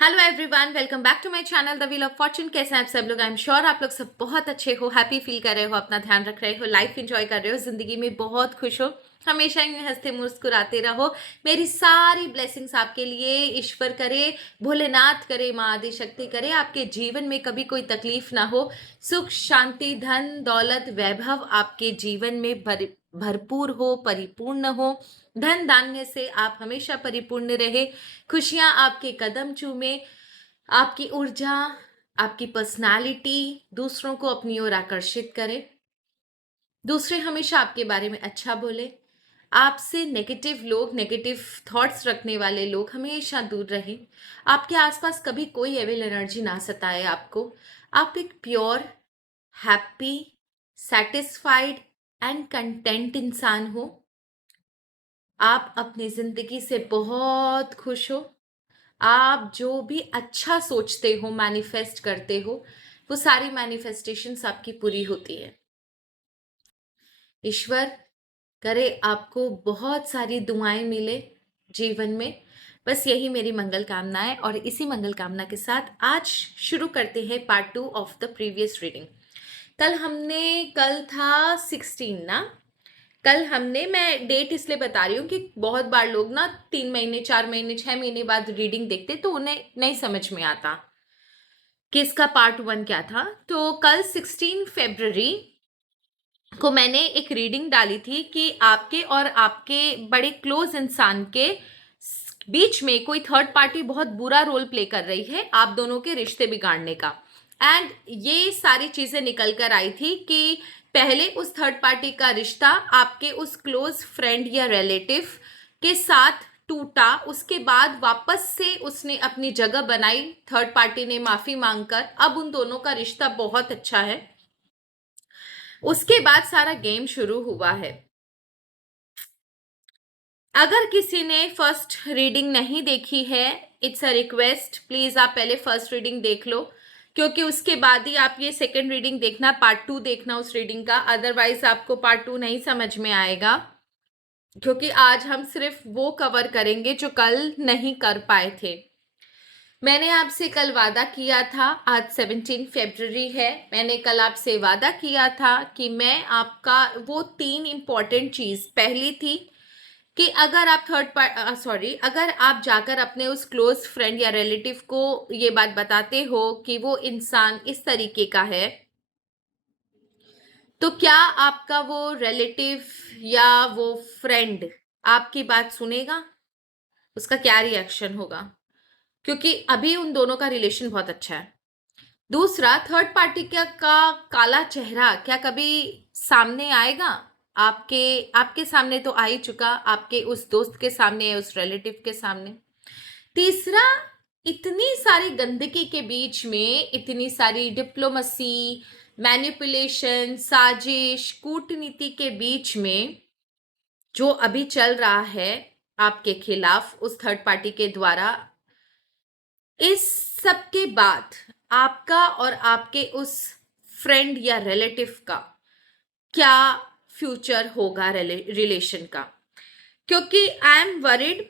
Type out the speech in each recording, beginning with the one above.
Hello everyone, welcome back to my channel the wheel of fortune. कैसे हैं आप सब लोग? आई एम श्योर आप लोग सब बहुत अच्छे हो, हैप्पी फील कर रहे हो, अपना ध्यान रख रहे हो, लाइफ एंजॉय कर रहे हो, जिंदगी में बहुत खुश हो, हमेशा यूं हंसते मुस्कुराते रहो। मेरी सारी ब्लेसिंग्स आपके लिए ईश्वर करे, भोलेनाथ करे, माँ आदि शक्ति करे, आपके जीवन में कभी कोई तकलीफ ना हो। सुख शांति धन दौलत वैभव आपके जीवन में भरपूर हो, परिपूर्ण हो। धन धान्य से आप हमेशा परिपूर्ण रहे। खुशियां आपके कदम चूमे। आपकी ऊर्जा, आपकी पर्सनालिटी दूसरों को अपनी ओर आकर्षित करे। दूसरे हमेशा आपके बारे में अच्छा बोले। आपसे नेगेटिव लोग, नेगेटिव थॉट्स रखने वाले लोग हमेशा दूर रहे। आपके आसपास कभी कोई एविल एनर्जी ना सताए आपको। आप एक pure, happy, satisfied and content इंसान हो। आप अपनी जिंदगी से बहुत खुश हो। आप जो भी अच्छा सोचते हो, मैनिफेस्ट करते हो, वो सारी मैनिफेस्टेशंस आपकी पूरी होती है। ईश्वर करे आपको बहुत सारी दुआएं मिले जीवन में। बस यही मेरी मंगल कामना है। और इसी मंगल कामना के साथ आज शुरू करते हैं part 2 of the previous reading. कल था 16 ना। कल हमने, मैं डेट इसलिए बता रही हूँ कि बहुत बार लोग ना 3 महीने 4 महीने 6 महीने बाद रीडिंग देखते तो उन्हें नहीं समझ में आता कि इसका पार्ट 1 क्या था। तो कल 16 फरवरी को मैंने एक रीडिंग डाली थी कि आपके और आपके बड़े क्लोज इंसान के बीच में कोई थर्ड पार्टी बहुत बुरा रोल प्ले कर रही है आप दोनों के रिश्ते बिगाड़ने का। एंड ये सारी चीजें निकल कर आई थी कि पहले उस थर्ड पार्टी का रिश्ता आपके उस क्लोज फ्रेंड या रिलेटिव के साथ टूटा। उसके बाद वापस से उसने अपनी जगह बनाई, थर्ड पार्टी ने माफी मांगकर। अब उन दोनों का रिश्ता बहुत अच्छा है। उसके बाद सारा गेम शुरू हुआ है। अगर किसी ने फर्स्ट रीडिंग नहीं देखी है, इट्स अ रिक्वेस्ट, प्लीज आप पहले फर्स्ट रीडिंग देख लो, क्योंकि उसके बाद ही आप ये सेकंड रीडिंग देखना, पार्ट 2 देखना उस रीडिंग का। अदरवाइज आपको पार्ट 2 नहीं समझ में आएगा, क्योंकि आज हम सिर्फ वो कवर करेंगे जो कल नहीं कर पाए थे। मैंने आपसे कल वादा किया था, आज 17 फरवरी है, मैंने कल आपसे वादा किया था कि मैं आपका वो 3 इंपॉर्टेंट चीज, पहली थी कि अगर आप अगर आप जाकर अपने उस क्लोज फ्रेंड या रिलेटिव को ये बात बताते हो कि वो इंसान इस तरीके का है, तो क्या आपका वो रिलेटिव या वो फ्रेंड आपकी बात सुनेगा? उसका क्या रिएक्शन होगा? क्योंकि अभी उन दोनों का रिलेशन बहुत अच्छा है। दूसरा, थर्ड पार्टी का काला चेहरा क्या कभी सामने आएगा? आपके आपके सामने तो आ ही चुका, आपके उस दोस्त के सामने, उस रिलेटिव के सामने। तीसरा, इतनी सारी गंदगी के बीच में, इतनी सारी डिप्लोमेसी, मैनिपुलेशन, साजिश, कूटनीति के बीच में जो अभी चल रहा है आपके खिलाफ उस थर्ड पार्टी के द्वारा, इस सब के बाद आपका और आपके उस फ्रेंड या रिलेटिव का क्या फ्यूचर होगा रिलेशन का? क्योंकि आई एम वरिड,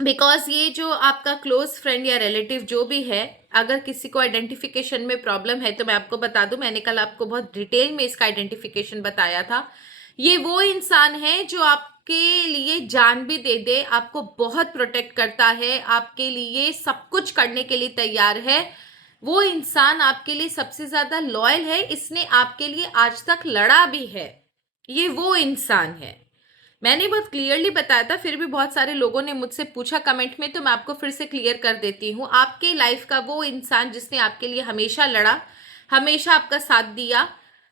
बिकॉज ये जो आपका क्लोज फ्रेंड या रिलेटिव जो भी है, अगर किसी को आइडेंटिफिकेशन में प्रॉब्लम है तो मैं आपको बता दूं, मैंने कल आपको बहुत डिटेल में इसका आइडेंटिफिकेशन बताया था। ये वो इंसान है जो आपके लिए जान भी दे दे, आपको बहुत प्रोटेक्ट करता है, आपके लिए सब कुछ करने के लिए तैयार है। वो इंसान आपके लिए सबसे ज्यादा लॉयल है, इसने आपके लिए आज तक लड़ा भी है। ये वो इंसान है। मैंने बहुत क्लियरली बताया था, फिर भी बहुत सारे लोगों ने मुझसे पूछा कमेंट में, तो मैं आपको फिर से क्लियर कर देती हूँ। आपके लाइफ का वो इंसान जिसने आपके लिए हमेशा लड़ा, हमेशा आपका साथ दिया,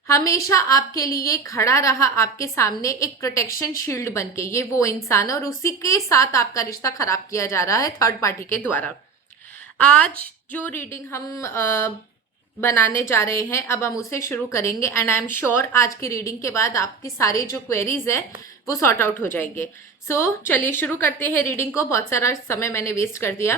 हमेशा आपके लिए खड़ा रहा, आपके सामने एक प्रोटेक्शन शील्ड बन के, ये वो इंसान है। और उसी के साथ आपका रिश्ता खराब किया जा रहा है थर्ड पार्टी के द्वारा। आज जो रीडिंग हम बनाने जा रहे हैं, अब हम उसे शुरू करेंगे। एंड आई एम श्योर आज की रीडिंग के बाद आपकी सारे जो क्वेरीज है वो सॉर्ट आउट हो जाएंगे। सो चलिए शुरू करते हैं रीडिंग को। बहुत सारा समय मैंने वेस्ट कर दिया।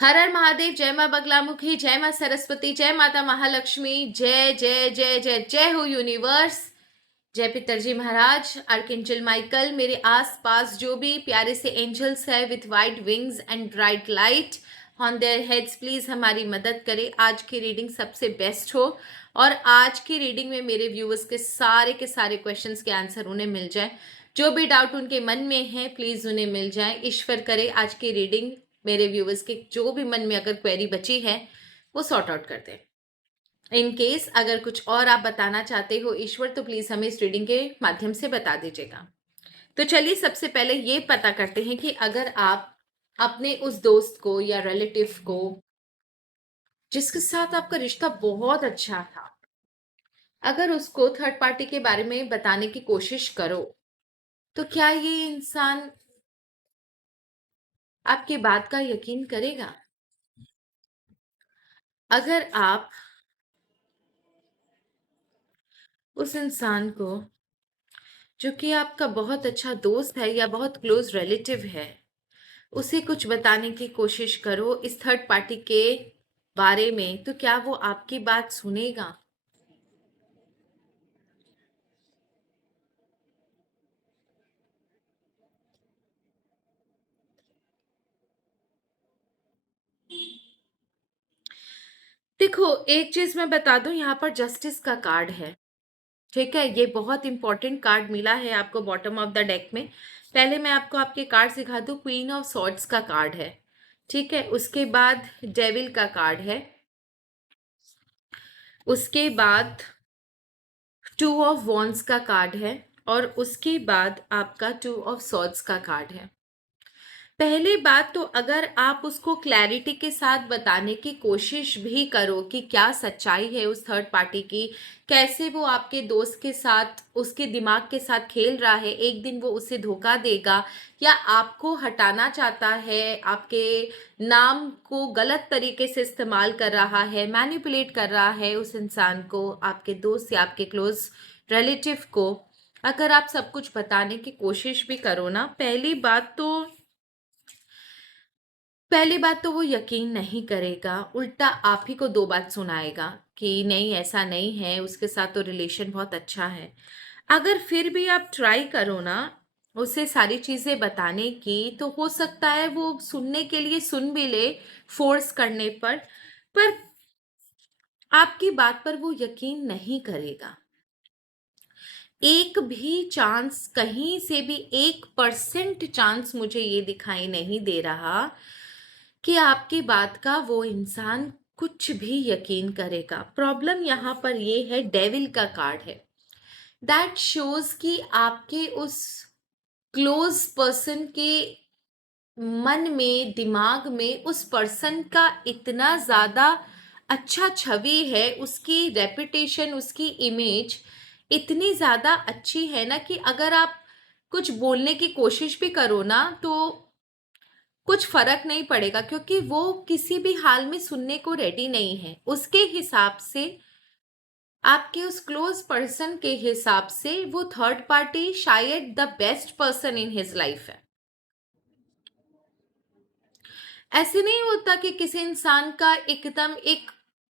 हर हर महादेव, जय माँ बगलामुखी, जय माँ सरस्वती, जय माता महालक्ष्मी, जय जय जय जय जय हो यूनिवर्स। जय पितरजी महाराज, आर्कएंजल माइकल, मेरे आसपास जो भी प्यारे से एंजल्स है with white wings and bright light on their heads, please हमारी मदद करें। आज की रीडिंग सबसे बेस्ट हो और आज की रीडिंग में मेरे व्यूअर्स के सारे क्वेश्चंस के आंसर उन्हें मिल जाए। जो भी डाउट उनके मन में है प्लीज उन्हें मिल जाए। ईश्वर करे आज की रीडिंग मेरे व्यूअर्स के जो भी मन में अगर क्वेरी बची है वो सॉर्ट आउट कर दे। इन केस अगर कुछ और आप बताना चाहते हो ईश्वर, तो प्लीज हमें इस रीडिंग के माध्यम से बता दीजिएगा। तो चलिए सबसे पहले ये पता करते हैं कि अगर आप अपने उस दोस्त को या रिलेटिव को जिसके साथ आपका रिश्ता बहुत अच्छा था, अगर उसको थर्ड पार्टी के बारे में बताने की कोशिश करो तो क्या ये इंसान आपकी बात का यकीन करेगा? अगर आप उस इंसान को जो कि आपका बहुत अच्छा दोस्त है या बहुत क्लोज रिलेटिव है उसे कुछ बताने की कोशिश करो इस थर्ड पार्टी के बारे में, तो क्या वो आपकी बात सुनेगा? देखो एक चीज मैं बता दूं, यहाँ पर जस्टिस का कार्ड है। ठीक है, ये बहुत इंपॉर्टेंट कार्ड मिला है आपको बॉटम ऑफ द डेक में। पहले मैं आपको आपके कार्ड सिखा दूं। क्वीन ऑफ सॉर्ड्स का कार्ड है, ठीक है। उसके बाद डेविल का कार्ड है, उसके बाद टू ऑफ वॉन्ड्स का कार्ड है और उसके बाद आपका टू ऑफ सॉर्ड्स का कार्ड है। पहली बात तो अगर आप उसको क्लैरिटी के साथ बताने की कोशिश भी करो कि क्या सच्चाई है उस थर्ड पार्टी की, कैसे वो आपके दोस्त के साथ उसके दिमाग के साथ खेल रहा है, एक दिन वो उसे धोखा देगा या आपको हटाना चाहता है, आपके नाम को गलत तरीके से इस्तेमाल कर रहा है, मैनिपुलेट कर रहा है उस इंसान को, आपके दोस्त या आपके क्लोज रिलेटिव को, अगर आप सब कुछ बताने की कोशिश भी करो ना, पहली बात तो वो यकीन नहीं करेगा, उल्टा आप ही को दो बात सुनाएगा कि नहीं ऐसा नहीं है, उसके साथ तो रिलेशन बहुत अच्छा है। अगर फिर भी आप ट्राई करो ना उसे सारी चीजें बताने की, तो हो सकता है वो सुनने के लिए सुन भी ले फोर्स करने पर आपकी बात पर वो यकीन नहीं करेगा। एक भी चांस, कहीं से भी 1% चांस मुझे ये दिखाई नहीं दे रहा कि आपकी बात का वो इंसान कुछ भी यकीन करेगा। प्रॉब्लम यहाँ पर ये है, डेविल का कार्ड है। दैट शोज कि आपके उस क्लोज पर्सन के मन में, दिमाग में उस पर्सन का इतना ज़्यादा अच्छा छवि है, उसकी रेपुटेशन, उसकी इमेज इतनी ज़्यादा अच्छी है ना कि अगर आप कुछ बोलने की कोशिश भी करो ना तो कुछ फर्क नहीं पड़ेगा, क्योंकि वो किसी भी हाल में सुनने को रेडी नहीं है। उसके हिसाब से, आपके उस क्लोज पर्सन के हिसाब से वो थर्ड पार्टी शायद the best person in his life है। ऐसे नहीं होता कि किसी इंसान का एकदम एक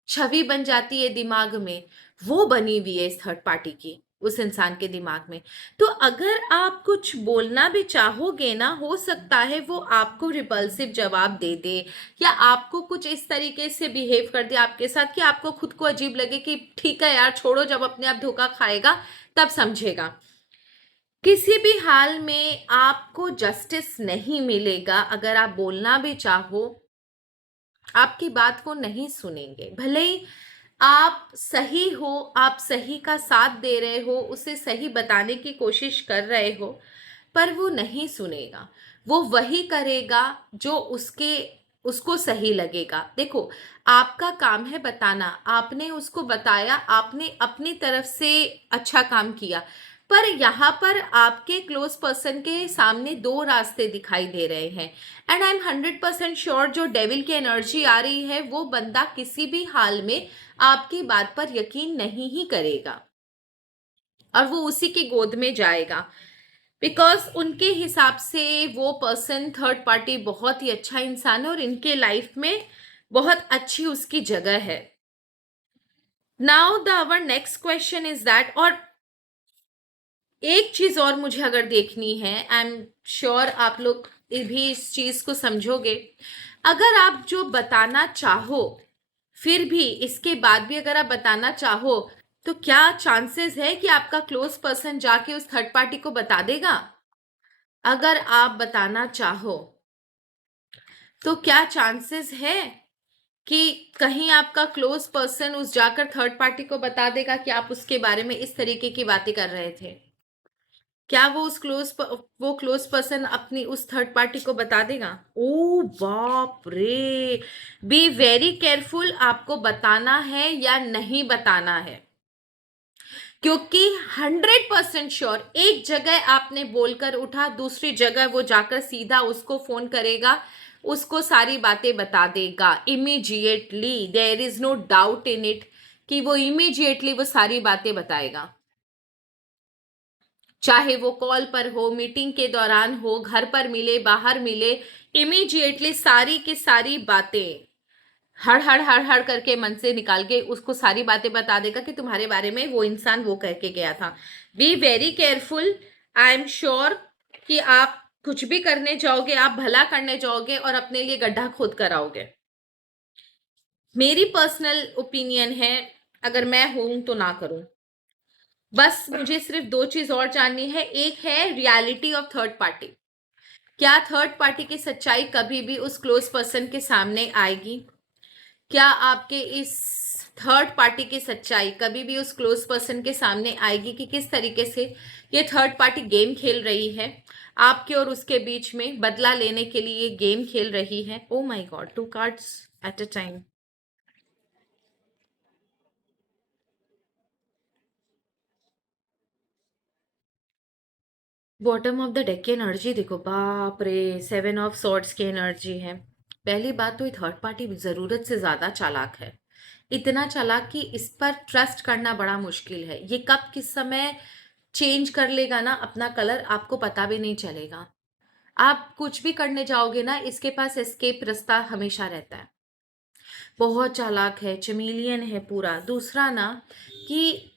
छवि बन जाती है दिमाग में, वो बनी हुई है इस थर्ड पार्टी की उस इंसान के दिमाग में। तो अगर आप कुछ बोलना भी चाहोगे ना, हो सकता है वो आपको रिपल्सिव जवाब दे दे या आपको कुछ इस तरीके से बिहेव कर दे आपके साथ कि आपको खुद को अजीब लगे कि ठीक है यार छोड़ो, जब अपने आप धोखा खाएगा तब समझेगा। किसी भी हाल में आपको जस्टिस नहीं मिलेगा। अगर आप बोलना भी चाहो, आपकी बात वो नहीं सुनेंगे। भले ही आप सही हो, आप सही का साथ दे रहे हो, उसे सही बताने की कोशिश कर रहे हो, पर वो नहीं सुनेगा। वो वही करेगा जो उसको सही लगेगा। देखो, आपका काम है बताना, आपने उसको बताया, आपने अपनी तरफ से अच्छा काम किया, पर यहाँ पर आपके क्लोज पर्सन के सामने दो रास्ते दिखाई दे रहे हैं। एंड आई एम 100% श्योर जो डेविल की एनर्जी आ रही है वो बंदा किसी भी हाल में आपकी बात पर यकीन नहीं ही करेगा और वो उसी की गोद में जाएगा, बिकॉज उनके हिसाब से वो पर्सन थर्ड पार्टी बहुत ही अच्छा इंसान है और इनके लाइफ में बहुत अच्छी उसकी जगह है। Now the our next question is that, और एक चीज और मुझे अगर देखनी है, आई एम श्योर आप लोग भी इस चीज को समझोगे। अगर आप जो बताना चाहो, फिर भी इसके बाद भी अगर आप बताना चाहो, तो क्या चांसेस है कि आपका क्लोज पर्सन जाके उस थर्ड पार्टी को बता देगा? अगर आप बताना चाहो तो क्या चांसेस है कि कहीं आपका क्लोज पर्सन उस जाकर थर्ड पार्टी को बता देगा कि आप उसके बारे में इस तरीके की बातें कर रहे थे? क्या वो क्लोज पर्सन अपनी उस थर्ड पार्टी को बता देगा? ओ बाप रे! बी वेरी केयरफुल, आपको बताना है या नहीं बताना है, क्योंकि 100% श्योर एक जगह आपने बोलकर उठा, दूसरी जगह वो जाकर सीधा उसको फोन करेगा, उसको सारी बातें बता देगा immediately. There is no doubt in it कि वो इमीजिएटली वो सारी बातें बताएगा, चाहे वो कॉल पर हो, मीटिंग के दौरान हो, घर पर मिले, बाहर मिले, इमीडिएटली सारी की सारी बातें हड़ हड़ हड़ हड़ करके मन से निकाल के उसको सारी बातें बता देगा कि तुम्हारे बारे में वो इंसान वो कह के गया था। Be very careful. I am sure कि आप कुछ भी करने जाओगे, आप भला करने जाओगे और अपने लिए गड्ढा खोद कर आओगे। मेरी पर्सनल ओपिनियन है, अगर मैं हूं तो ना करूं। बस मुझे सिर्फ दो चीज और जाननी है। एक है रियलिटी ऑफ थर्ड पार्टी। क्या थर्ड पार्टी की सच्चाई कभी भी उस क्लोज पर्सन के सामने आएगी? क्या आपके इस थर्ड पार्टी की सच्चाई कभी भी उस क्लोज पर्सन के सामने आएगी कि किस तरीके से ये थर्ड पार्टी गेम खेल रही है आपके और उसके बीच में, बदला लेने के लिए गेम खेल रही है? Oh my God, 2 cards at a time. Bottom of the deck की एनर्जी देखो, बाप रे! 7 ऑफ सॉर्ड्स की एनर्जी है। पहली बात तो ये थर्ड पार्टी जरूरत से ज्यादा चालाक है। इतना चालाक कि इस पर ट्रस्ट करना बड़ा मुश्किल है। ये कब किस समय चेंज कर लेगा ना अपना कलर, आपको पता भी नहीं चलेगा। आप कुछ भी करने जाओगे ना, इसके पास एस्केप रास्ता हमेशा रहता है। बहुत चालाक है, चमेलियन है पूरा। दूसरा ना, कि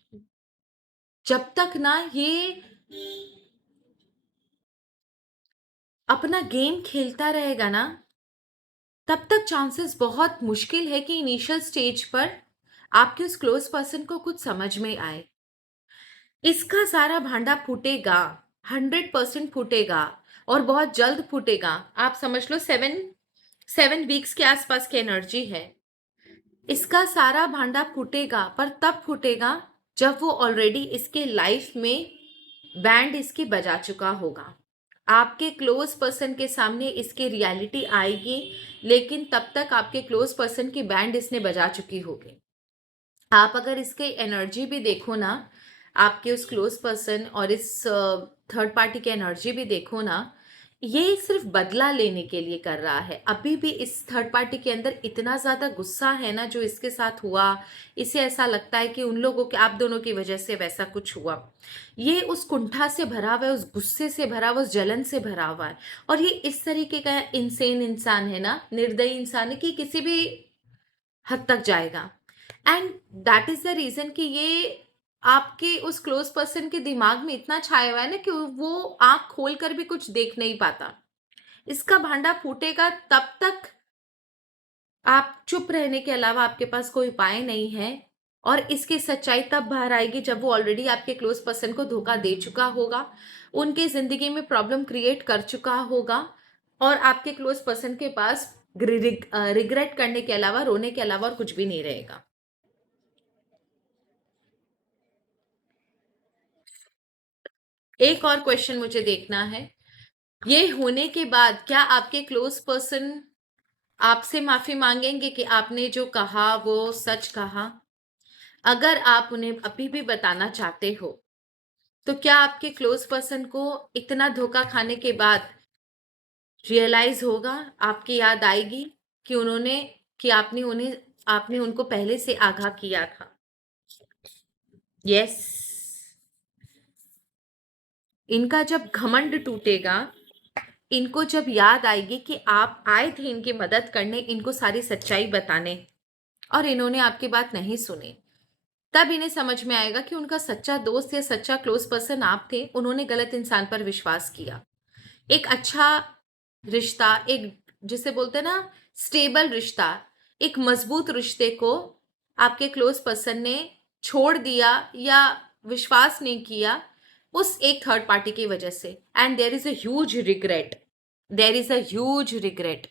जब तक ना ये अपना गेम खेलता रहेगा ना, तब तक चांसेस बहुत मुश्किल है कि इनिशियल स्टेज पर आपके उस क्लोज पर्सन को कुछ समझ में आए। इसका सारा भांडा फूटेगा, 100% फूटेगा, और बहुत जल्द फूटेगा। आप समझ लो 7 वीक्स के आसपास की एनर्जी है। इसका सारा भांडा फूटेगा, पर तब फूटेगा जब वो ऑलरेडी इसके लाइफ में बैंड इसकी बजा चुका होगा। आपके क्लोज पर्सन के सामने इसकी रियलिटी आएगी, लेकिन तब तक आपके क्लोज पर्सन की बैंड इसने बजा चुकी होगी। आप अगर इसके एनर्जी भी देखो ना, आपके उस क्लोज पर्सन और इस थर्ड पार्टी की एनर्जी भी देखो ना, ये सिर्फ बदला लेने के लिए कर रहा है। अभी भी इस थर्ड पार्टी के अंदर इतना ज्यादा गुस्सा है ना जो इसके साथ हुआ, इसे ऐसा लगता है कि उन लोगों के, आप दोनों की वजह से वैसा कुछ हुआ। ये उस कुंठा से भरा हुआ है, उस गुस्से से भरा हुआ, उस जलन से भरा हुआ है। और ये इस तरीके का इंसेन इंसान है ना, निर्दयी इंसान है कि किसी भी हद तक जाएगा। And that is the reason कि ये आपके उस क्लोज पर्सन के दिमाग में इतना छाया हुआ है ना कि वो आंख खोल कर भी कुछ देख नहीं पाता। इसका भांडा फूटेगा तब तक आप चुप रहने के अलावा आपके पास कोई उपाय नहीं है। और इसकी सच्चाई तब बाहर आएगी जब वो ऑलरेडी आपके क्लोज पर्सन को धोखा दे चुका होगा, उनके जिंदगी में प्रॉब्लम क्रिएट कर चुका होगा, और आपके क्लोज पर्सन के पास रिग्रेट करने के अलावा, रोने के अलावा और कुछ भी नहीं रहेगा। एक और क्वेश्चन मुझे देखना है। ये होने के बाद क्या आपके क्लोज पर्सन आपसे माफी मांगेंगे कि आपने जो कहा वो सच कहा? अगर आप उन्हें अभी भी बताना चाहते हो, तो क्या आपके क्लोज पर्सन को इतना धोखा खाने के बाद रियलाइज होगा, आपकी याद आएगी कि उन्होंने, कि आपने उनको पहले से आगाह किया था? यस। इनका जब घमंड टूटेगा, इनको जब याद आएगी कि आप आए थे इनकी मदद करने, इनको सारी सच्चाई बताने, और इन्होंने आपकी बात नहीं सुनी, तब इन्हें समझ में आएगा कि उनका सच्चा दोस्त या सच्चा क्लोज पर्सन आप थे, उन्होंने गलत इंसान पर विश्वास किया। एक अच्छा रिश्ता, एक जिसे बोलते हैं ना स्टेबल रिश्ता, एक मजबूत रिश्ते को आपके क्लोज पर्सन ने छोड़ दिया या विश्वास नहीं किया उस एक थर्ड पार्टी की वजह से, and there is a huge regret, there is a huge regret.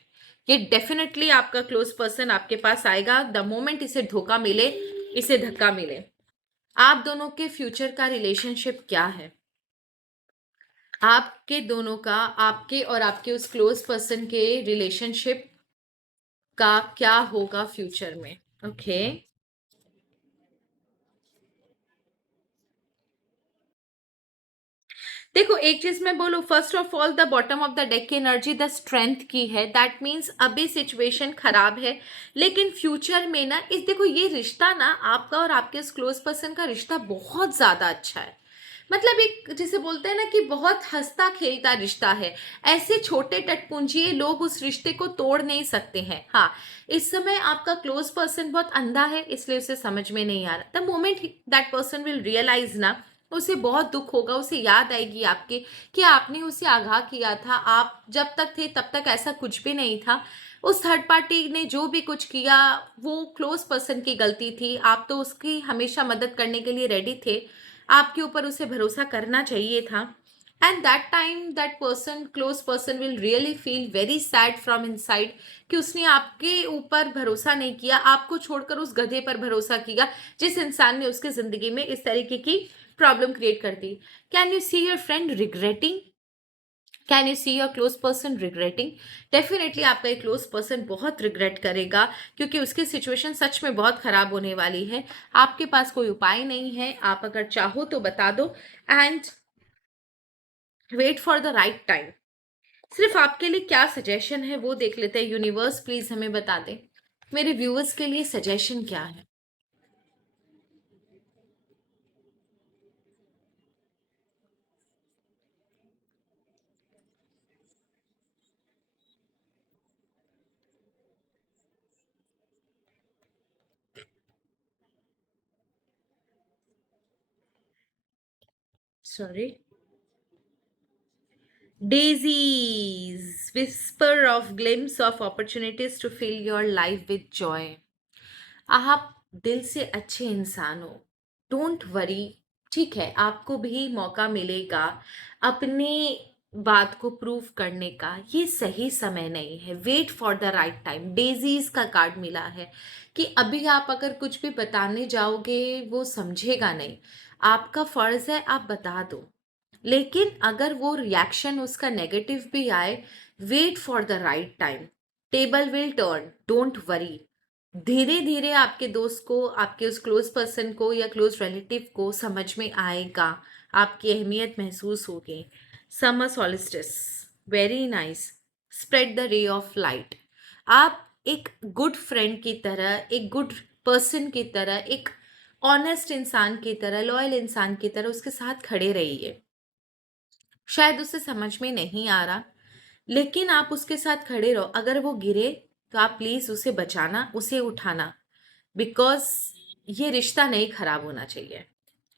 ये डेफिनेटली आपका क्लोज पर्सन आपके पास आएगा द मोमेंट इसे धोखा मिले, इसे धक्का मिले। आप दोनों के फ्यूचर का रिलेशनशिप क्या है, आपके दोनों का, आपके और आपके उस क्लोज पर्सन के रिलेशनशिप का क्या होगा फ्यूचर में। ओके देखो, एक चीज मैं बोलूं, first of all the bottom of the deck की एनर्जी द स्ट्रेंथ की है। दैट मीन्स अभी सिचुएशन खराब है, लेकिन फ्यूचर में ना इस देखो ये रिश्ता ना आपका और आपके उस क्लोज पर्सन का रिश्ता बहुत ज्यादा अच्छा है। मतलब एक जिसे बोलते हैं ना कि बहुत हंसता खेलता रिश्ता है। ऐसे छोटे टटपुंजिए लोग उस रिश्ते को तोड़ नहीं सकते हैं। हाँ, इस समय आपका क्लोज पर्सन बहुत अंधा है, इसलिए उसे समझ में नहीं आ रहा। The moment that person will realise ना, उसे बहुत दुख होगा, उसे याद आएगी आपके कि आपने उसे आगाह किया था, आप जब तक थे तब तक ऐसा कुछ भी नहीं था। उस थर्ड पार्टी ने जो भी कुछ किया वो क्लोज पर्सन की गलती थी, आप तो उसकी हमेशा मदद करने के लिए रेडी थे, आपके ऊपर उसे भरोसा करना चाहिए था। And that time that person, close person will really feel very sad from inside कि उसने आपके ऊपर भरोसा नहीं किया, आपको छोड़कर उस गधे पर भरोसा किया जिस इंसान ने उसके जिंदगी में इस तरीके की प्रॉब्लम क्रिएट कर दी। Can you see your friend regretting, can you see your close person regretting? Definitely आपका एक क्लोज पर्सन बहुत रिग्रेट करेगा, क्योंकि उसकी सिचुएशन सच में बहुत खराब होने वाली है। आपके पास कोई उपाय नहीं है, आप अगर चाहो तो बता दो, and wait for the right time. सिर्फ आपके लिए क्या सजेशन है वो देख लेते हैं। यूनिवर्स प्लीज हमें बता दें, मेरे व्यूअर्स के लिए सजेशन क्या है। Sorry, daisies whisper of glimpse of opportunities to fill your life with joy। आप दिल से अच्छे इंसान हो, डोंट वरी। ठीक है, आपको भी मौका मिलेगा अपनी बात को प्रूव करने का, ये सही समय नहीं है। Wait for the right time. Daisies का कार्ड मिला है कि अभी आप अगर कुछ भी बताने जाओगे वो समझेगा नहीं, आपका फर्ज है आप बता दो, लेकिन अगर वो रिएक्शन उसका नेगेटिव भी आए, wait for the right time, table will turn, don't worry. धीरे धीरे आपके दोस्त को, आपके उस क्लोज पर्सन को या क्लोज रिलेटिव को समझ में आएगा, आपकी अहमियत महसूस होगी। Summer solstice, very nice, spread the ray of light. आप एक गुड फ्रेंड की तरह, एक गुड पर्सन की तरह, एक ऑनेस्ट इंसान की तरह, लॉयल इंसान की तरह उसके साथ खड़े रहिए। शायद उसे समझ में नहीं आ रहा, लेकिन आप उसके साथ खड़े रहो। अगर वो गिरे तो आप प्लीज उसे बचाना, उसे उठाना, बिकॉज ये रिश्ता नहीं खराब होना चाहिए।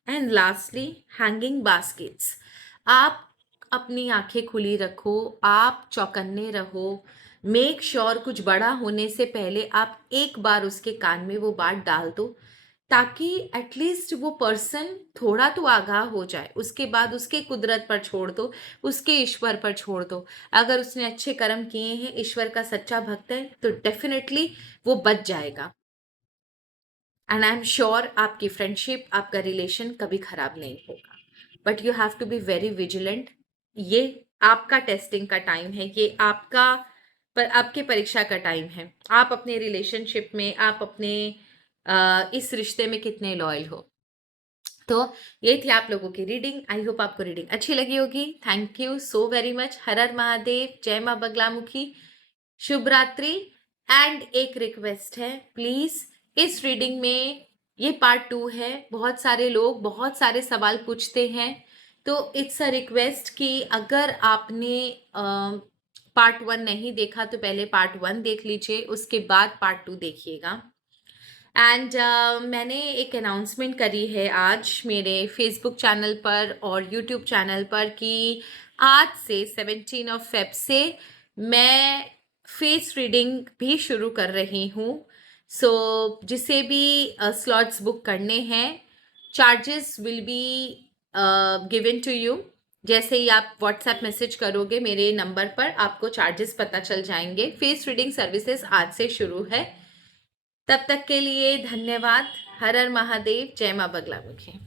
And lastly, hanging baskets. आप अपनी आंखें खुली रखो, आप चौकन्ने रहो। मेक श्योर कुछ बड़ा होने से पहले आप एक बार उसके कान में वो बात डाल दो, ताकि एटलीस्ट वो पर्सन थोड़ा तो आगाह हो जाए। उसके बाद उसके कुदरत पर छोड़ दो, उसके ईश्वर पर छोड़ दो। अगर उसने अच्छे कर्म किए हैं, ईश्वर का सच्चा भक्त है, तो डेफिनेटली वो बच जाएगा। एंड आई एम श्योर आपकी फ्रेंडशिप, आपका रिलेशन कभी खराब नहीं होगा। But you have to be very vigilant. ये आपका टेस्टिंग का टाइम है, ये आपका पर आपके परीक्षा का टाइम है। आप अपने रिलेशनशिप में, आप अपने इस रिश्ते में कितने लॉयल हो। तो ये थी आप लोगों की रीडिंग। आई होप आपको रीडिंग अच्छी लगी होगी। Thank you so very much. हर हर महादेव, जय माँ बगलामुखी, शुभ रात्रि। एंड एक रिक्वेस्ट है, प्लीज इस रीडिंग में, ये पार्ट 2 है, बहुत सारे लोग बहुत सारे सवाल पूछते हैं, तो इट्स अ रिक्वेस्ट कि अगर आपने पार्ट 1 नहीं देखा तो पहले पार्ट 1 देख लीजिए, उसके बाद पार्ट 2 देखिएगा। एंड मैंने एक अनाउंसमेंट करी है आज मेरे फेसबुक चैनल पर और यूट्यूब चैनल पर कि आज से 17 ऑफ फेब से मैं फेस रीडिंग भी शुरू कर रही हूँ। सो जिसे भी स्लॉट्स बुक करने हैं, charges will be given to you. जैसे ही आप व्हाट्सएप मैसेज करोगे मेरे नंबर पर, आपको चार्जेस पता चल जाएंगे। फेस रीडिंग सर्विसेज आज से शुरू है। तब तक के लिए धन्यवाद। हर हर महादेव। जय मां बगलामुखी।